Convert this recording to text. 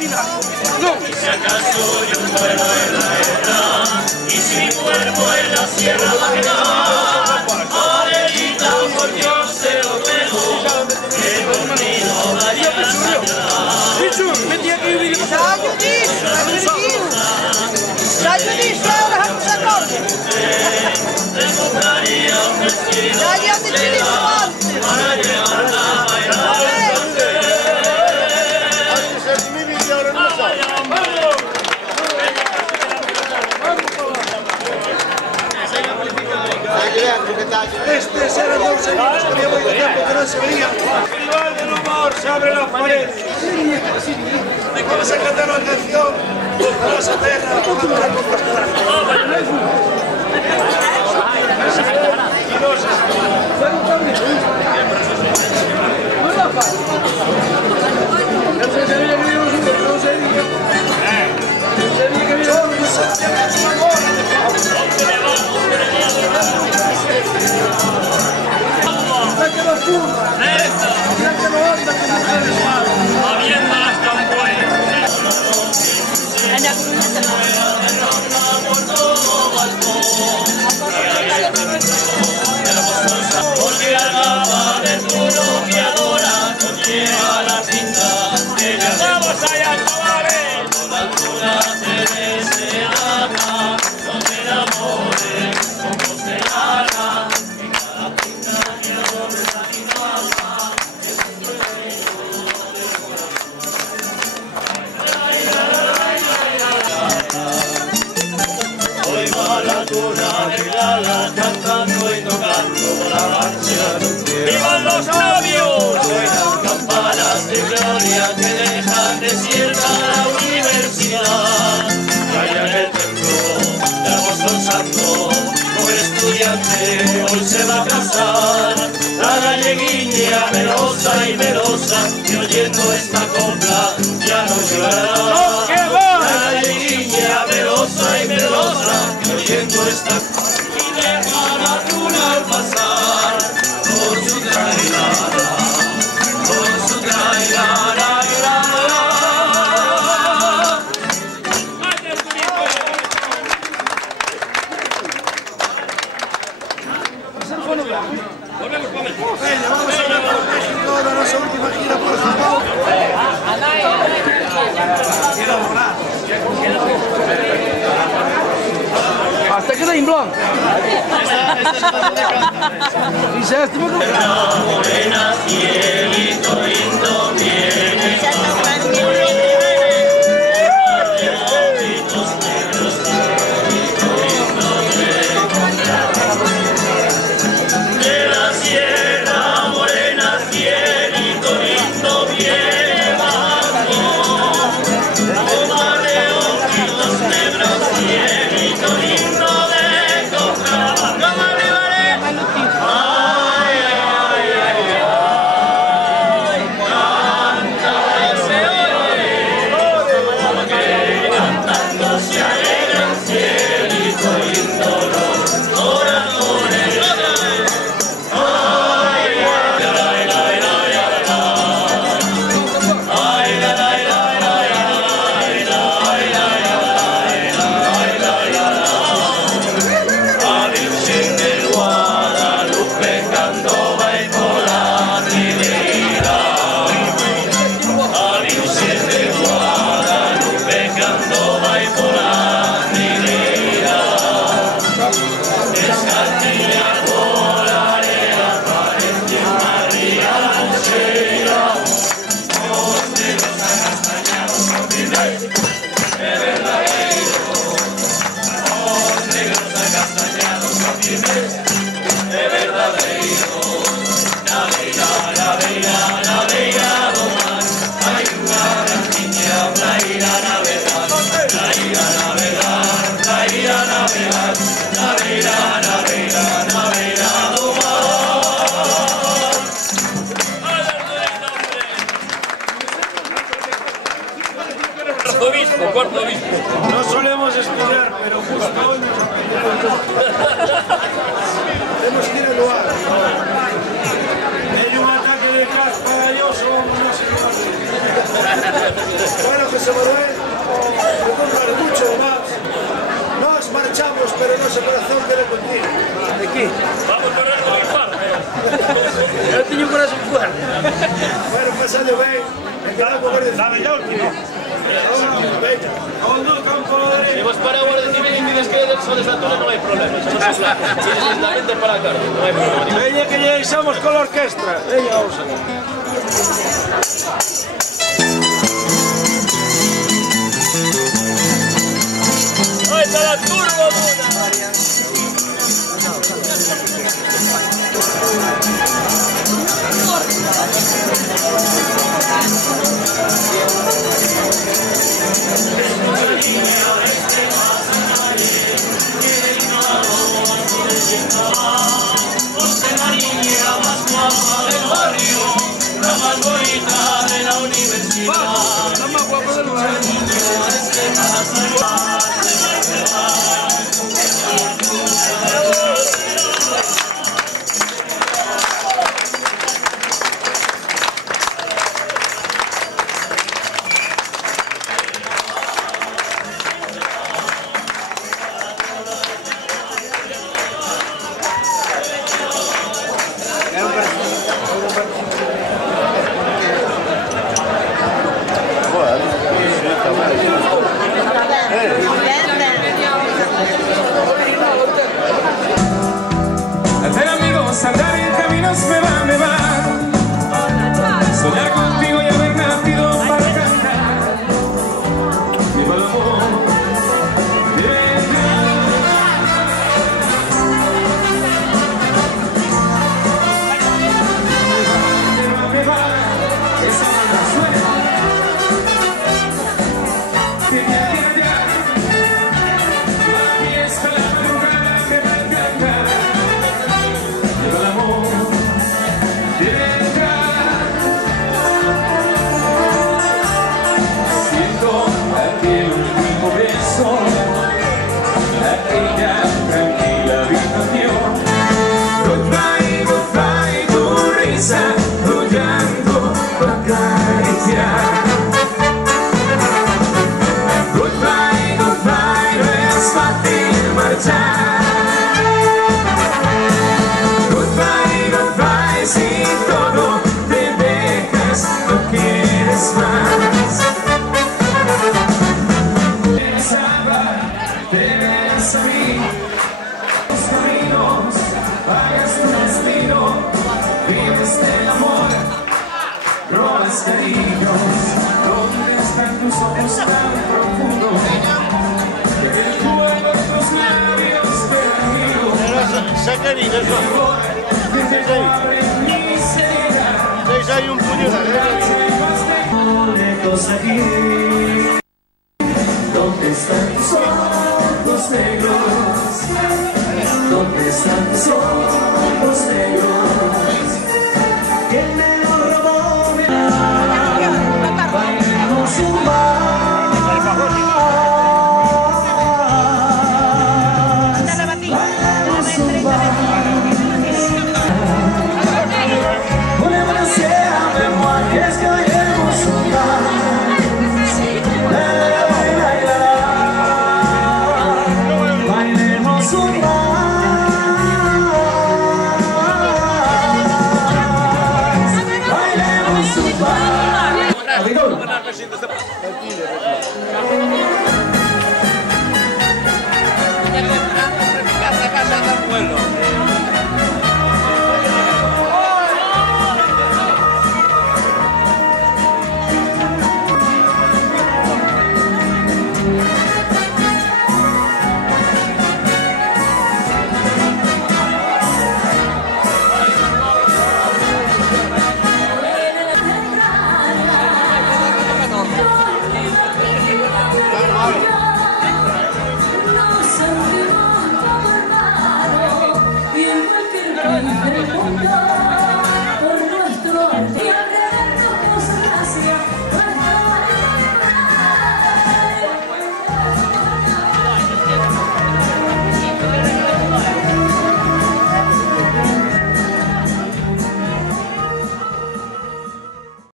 No. Y si acaso yo muero en la guerra y si mi cuerpo en la sierra va a quedar, Adelita, por Dios te lo ruego, que conmigo vayas a llorar. Te compraría un vestido para llevarla a bailar en Estos eran dos señores que había mucho tiempo que no se veían. Festival del humor se abre las paredes. ¿Me quieres cantar una canción? Vamos a hacerla con porque acaba de tu bloqueadora, no llega la cinta, ella vamos allá, chavales. Por la altura te deseada, no te enamores, como te larga, y cada pinta que dobla y no ama, es un sueño de corazón. Hoy va la cuna de gala, cantando y tocando la marcha de un día. ¡Vivan los novios! Suenan campanas de gloria que dejan desierta la universidad. Calla en el templo de Agosto Santo, joven estudiante hoy se va a casar. La galleguilla melosa y melosa, y oyendo esta copla ya no llorará. La galleguilla melosa y melosa, y oyendo esta y deja la luna al pasar por su trailada, por su trailada. Vamos a ir por México de nuestra última gira por Japón. Hasta que da en blanco. Morena, cielito lindo viene. De la sierra morena, cielito lindo viene bajando. Toma de ojitos negros, cielito lindo de Cochabamba. Ay, ay, ay, ay, canta ese oye, porque cantando se alegran, cielito lindo los corazones. Ay, ay, ay, ay, ay, ay, ay, a Virgen del Guadalupe cantó va y por la ribera. A Virgen del Guadalupe cantó va y por la ribera. Descartilla por la arena parece una ría cochera. Ojos negros acastañados con pinel, de verdadero. Ojos negros acastañados con pinel, de verdadero. Naveira, naveira, naveira, domar. Hay una gran niña, una ira navegar. La ira navegar, la ira navegar. Naveira, naveira, naveira, domar. Cuarto obispo. No solemos estudiar, pero justo hoy nos tenemos que ir al lugar. Hay un ataque de caspa, yo somos no sé qué. Bueno, que se va. Dame ya último. Si vos para Guardia Civil y pides que son de Santuna no hay problema. Eso no se habla. Si eres directamente para acá, no hay problema. Veña que ya estamos con la orquestra. Veña, vamos a ver. ¡Ahí está la turba, Muna! José María, la más guapa del barrio, la más bonita de la universidad. La más guapa del barrio. Hacer amigos, andar en caminos me va. Soñar contigo y haber nacido para cantar. Viva el amor. Me va, esa banda suena. Aquí está la madrugada que me encanta. Viva el amor. Siento aquel último beso, aquella tranquila habitación. Goodbye, goodbye, tu risa, tu llanto, tu acariciar. Goodbye, goodbye, no es fácil marchar. Goodbye, goodbye, si todo te dejas, no quieres más. Te ves a mí, los caminos, pagas tu destino, vives del amor, robas cariños. ¿Dónde están tus ojos tan profundos? Que recuerdo tus labios perdidos. Sacarina, eso. ¿Veis ahí un puño? Lejos aquí, ¿dónde están tus ojos negros? ¿Dónde están tus ojos negros? ¿Quién me lo robó? Bailemos un vals. Bailemos un vals. Voulez-vous laisser avec moi? Qu'est-ce que bailemos un vals? Bailemos un vals. Bailemos un vals. Casa del pueblo.